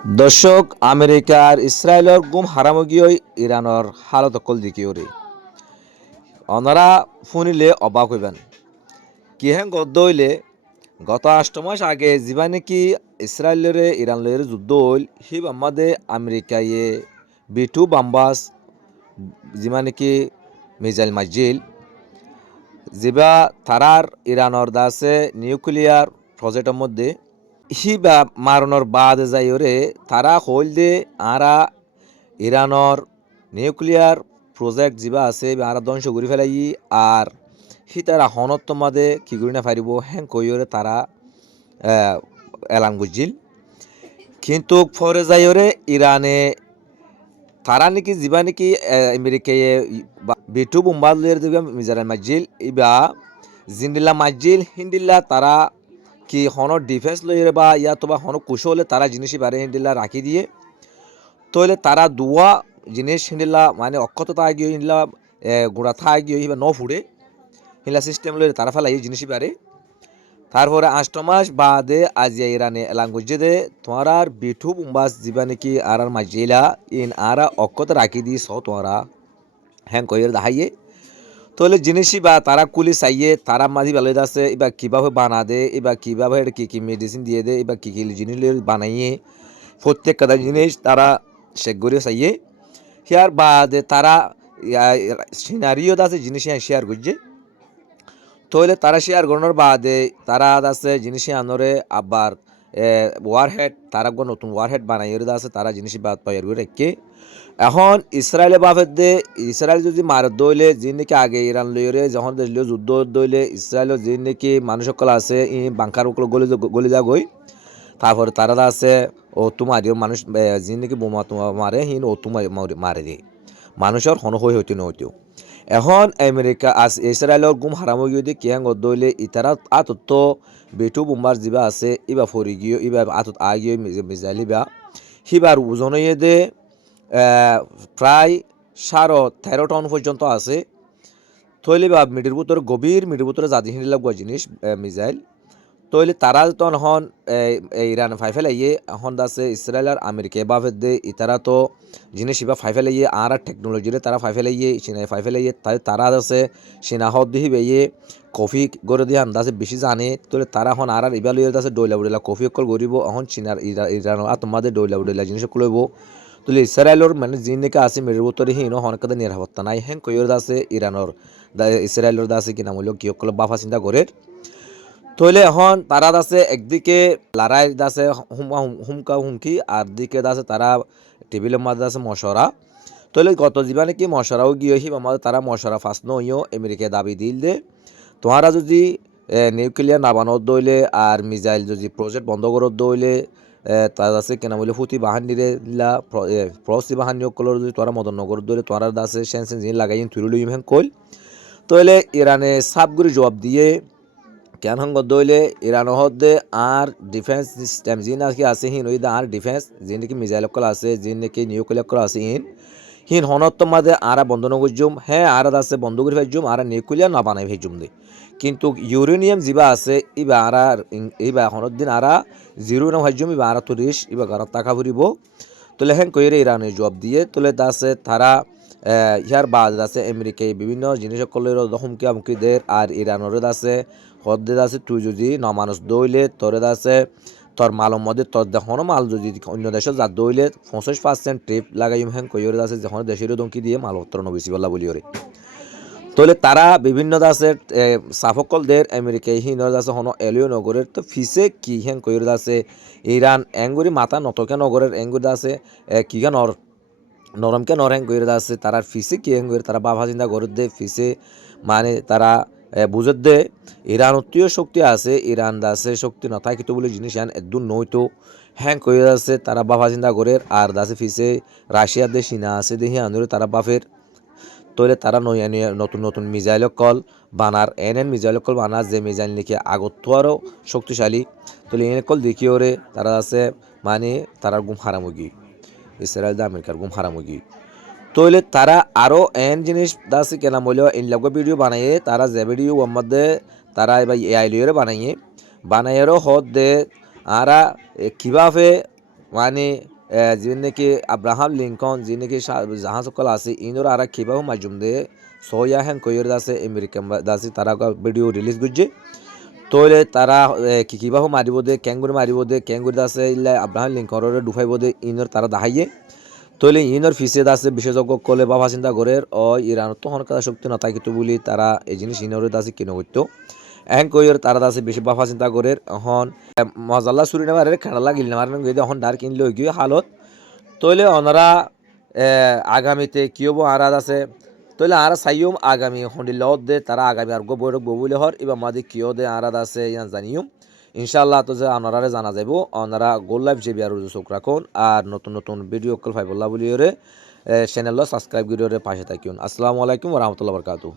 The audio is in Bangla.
দর্শক, আমেরিকার ইসরায়েলৰ গুম হাৰামগীয় ইৰাণৰ হালত অকল দিকিওরে অনারা শুনিলে অবাক হইবেন। কিহেন গদ্য হইলে গত 8 মাস আগে যিবা নাকি ইসরায়েলরে ইরানলের যুদ্ধ হইল সি বাম্মাদে আমেরিকায়ে বিটু বাম্বাস যিমা নাকি মিজাইল মাজিল যিবা তারার ইরানর দাসে নিউক্লিয়ার প্রজেক্টের মধ্যে হিবা মারণর বাদ যাইরে তারা হইল দে আরা ইরানর নিউক্লিয়ার প্রজেক্ট যা আছে আরা ধ্বংস করে ফেলাই আর সি তারা হনত মাদে কি করি না পারিব হ্যাং কইরে তারা এলান বুঝিল। কিন্তু ফরে যাইরে ইরানে তারা নাকি যা নাকি আমেরিকায় বিটু বোম্বালের দিবা মিজাইল মাজিল ইবা জিন্দিল্লা মাজিল হিন্দিল্লা তারা কি হন ডিফেন্স লইরে বা ইয়া তো বা হন কুশলে তারা জিনিসই বারে হিন্দিল্লা রাখি দিয়ে তইলে তারা দুয়া জিনিস হিন্দিল্লা মানে অক্ষততা গিয়ে হিন্দিল্লা গোড়া থা গিয়ে হিবা ন ফুড়ে হিলা সিস্টেম লইরে তারা ফেলাই জিনিসই বারে। তারপরে 8 মাস বাদে আজিয়া ইরানে এলান গুজে দে তোমার বিঠু বুম্বাস যা নাকি আর মাজিলা ইন আরা অক্ষত রাখি দিস তোমারা হ্যাং কইরে দাহাইয়ে তাহলে জিনিসই বা তারা কুলি চাইয়ে তারা মাঝি ভালো আছে এবার কীভাবে বানা দে এবার কীভাবে কী কী মেডিসিন দিয়ে দে এবার কী কী জিনিস বানাইয়ে প্রত্যেক কাদা জিনিস তারা শেখ করে চাইয়ে হিয়ার বাদে তারা সিনারিও আছে জিনিস শেয়ার করছে তাহলে তারা শেয়ার করানোর বাদে তারা আছে জিনিস আনরে আবার ওয়ারহেড তারা নতুন ওয়ারহেড বানাইয়ে আছে তারা জিনিস বাদ তৈরি করে রেখে এখন ইসরায়েলে বাফের দে ইসরায়েল যদি মার দইলে যে নাকি আগে ইরান লইরে যখন দিল যুদ্ধ দইলে ইসরায়েলের যে নাকি মানুষ সকল আছে ই বাংকার উপর গলি যা গই তারপরে তারা আছে ও তোমার মানুষ যে নাকি বোমা তোমা মারে হিন ও তোমার মারে দে মানুষের হন হইতে নহইতেও এখন আমেরিকা আজ ইসরায়েলের গুম হারাম গিয়ে দিয়ে কিয়াং দইলে ইতারা আতত্ব বেটু বোম্বার যা আছে ইবা ফরি গিয়ে ইবা আতত আগিয়ে মিজাইল ইবা হিবার ওজন দে প্রায় 13.5 টন পর্যন্ত আছে তৈলে বা মিডির ভিতরে গভীর মিডির ভিতরে জাদি হিনি লাগা জিনিস মিজাইল তৈলে তারা তখন ইরান ফাই ফেলাইয়ে এখন আছে ইসরায়েল আর আমেরিকা বাফের দে ইতারা তো জিনিস ইবা ফাই ফেলাইয়ে আর টেকনোলজিরে তারা ফাই ফেলাইয়ে সিনাই ফাই ফেলাইয়ে তাই তারা আছে সিনা হদ দিহি বেয়ে কফি গড়ে দিয়ে আন্দাজে বেশি জানে তোলে তারা এখন আর ইবা লইয়ে আছে ডইলা উড়িলা কফি অকল গরিব এখন চীনার ইরান আর তোমাদের ডইলা উড়িলা জিনিস লইব তুলে ইসরায়েলর মানে যে নাকি আছে মেরের ভিতরে হিনো হনকাদের নিরাপত্তা নাই হ্যাং কইর আছে ইরানর ইসরায়েলর আছে কিনা মূল্য কি অকল বাফা চিন্তা করে তইলে এখন তারা আছে একদিকে লড়াই আছে হুমকা হুমকি আর দিকে আছে তারা টেবিলের মাঝে আছে মশরা তইলে গত জীবা নাকি মশরাও গিয়ে হিম আমাদের তারা মশরা ফাঁস নইও আমেরিকায় দাবি দিল দে তোমারা যদি নিউক্লিয়ার না বানানোর দইলে আর মিসাইল যদি প্রজেক্ট বন্ধ করার দইলে তার আছে কেনা বলে ফুটি বাহানিরে লা প্রসি বাহানি কলর যদি তোরা মদন নগর দইলে তোরা আছে সেন জিন লাগাই তুইলু ইমহেন কইল তইলে ইরানে সাবগুরি জবাব দিয়ে কেন হঙ্গ দইলে ইরান হদ্দে আর ডিফেন্স সিস্টেম যে নাকি আছে হিন ওই আর ডিফেন্স যে নাকি মিসাইল কল আছে যে নাকি নিউক্লিয়ার কল আছে হিন হনত মাদে আরা বন্ধ নগরজুম হ্যাঁ আর আছে বন্ধ করে ফেলজুম আর নিউক্লিয়ার না বানাই ফেলজুম দে কিন্তু ইউরেনিয়াম যা আছে ইবা আরা ইবা হনত দিন আরা জিরো না ফেলজুম ইবা আরা তুরিশ ইবা ঘর টাকা ভরিব তোলে হ্যাঁ কইরে ইরানে জবাব দিয়ে তোলে আছে তারা ইয়ার বাদ আছে আমেরিকায় বিভিন্ন জিনিস সকলের হুমকি আমুকিদের আর ইরানের আছে হদ্দের আছে তুই যদি ন মানুষ দইলে তোর আছে তোর মালের মধ্যে তোর দেখো মাল যদি অন্য দেশে যা দইলে 50% ট্রিপ লাগাই হ্যাং কইরে আছে যখন দেশের ধমকি দিয়ে মালপত্র নবেছি বলা বলি ওরে তোলে তারা বিভিন্ন দাসের সাফকলদের আমেরিকায় হিনর আছে হন এলিও নগরের তো ফিসে কি হ্যাং কইরে আছে ইরান এঙ্গুরি মাথা নতকে নগরের এঙ্গুরি আছে কি নর নরমকে নরহ্যাং করে আছে তারার ফিসে কি হ্যাং করে তারা বাবা চিন্তা করে দে ফিসে মানে তারা বুঝে দে ইরান অতীয় শক্তি আছে ইরান দাসে শক্তি নথাকিত বলে জিনিস ইয়ান একদম নইতো হ্যাং করে আছে তারা বাবা চিন্তা করে আর দাসে ফিসে রাশিয়া দে চীনা আছে দেখি আনরে তারা বাফের তইলে তারা নতুন নতুন মিসাইল কল বানার এন মিসাইল কল বানার যে মিসাইল নাকি আগত আরও শক্তিশালী তইলে এন কল দেখি ওরে তারা আছে মানে তারা গুম হারামুগি ইসরায়েল দা আমেরিকার গুম হারামুগি তইলে তারা আরও এন জিনিস দাসি কেনা মূল্য ইন লগো ভিডিও বানাইয়ে তারা যে ভিডিও মধ্যে তারা এবার এআই লিয়ে বানাইয়েরও হদ দে আরা কিভাবে মানে যিনি নাকি আব্রাহাম লিঙ্কন যিনি নাকি জাহাজ সকল আছে ইনোর আর কিবাহু মাজুম দে সয়া হ্যাং কইর দাসে আমেরিকান দাসে তারা ভিডিও রিলিজ করছে তইলে তারা কিবাহু মারিব দে ক্যাঙ্গুরি মারিব দে ক্যাঙ্গুরি দাসে ইল্লা আব্রাহাম লিঙ্কনের ডুফাইব দে ইনোর তারা দাহাইয়ে তইলে ইনোর ফিসে দাসে বিশেষজ্ঞ কলে বাবা চিন্তা করে ও ইরান তো হনকার শক্তি নথাকিত বলি তারা এই জিনিস ইনোর দাসে কিনে করতো এহেন কইর তারা দাসে বেশি বাবা চিন্তা করে হন মজাল্লা সুরি নেমারে খেলা গিল নেমারে গিয়ে হন ডার কিনলে গিয়ে হালত তইলে ওনারা আগামীতে কি হবো আরাদ আছে তইলে আর সাইয়ুম আগামী হন্ডি লত দে তারা আগামী আর বৈরক ববুলে হর এবার মাদি কিয় দে আরাদ আছে ইয়ান জানিও ইনশাআল্লাহ তো যে আপনারা জানা যাবো ওনারা গোল লাইফ যে বিয়ার চোখ রাখুন আর নতুন নতুন ভিডিও কল ফাইবল্লা বলিওরে চ্যানেল সাবস্ক্রাইব করিওরে পাশে থাকুন আসসালামু আলাইকুম ওয়া রাহমাতুল্লাহি ওয়া বারাকাতুহু।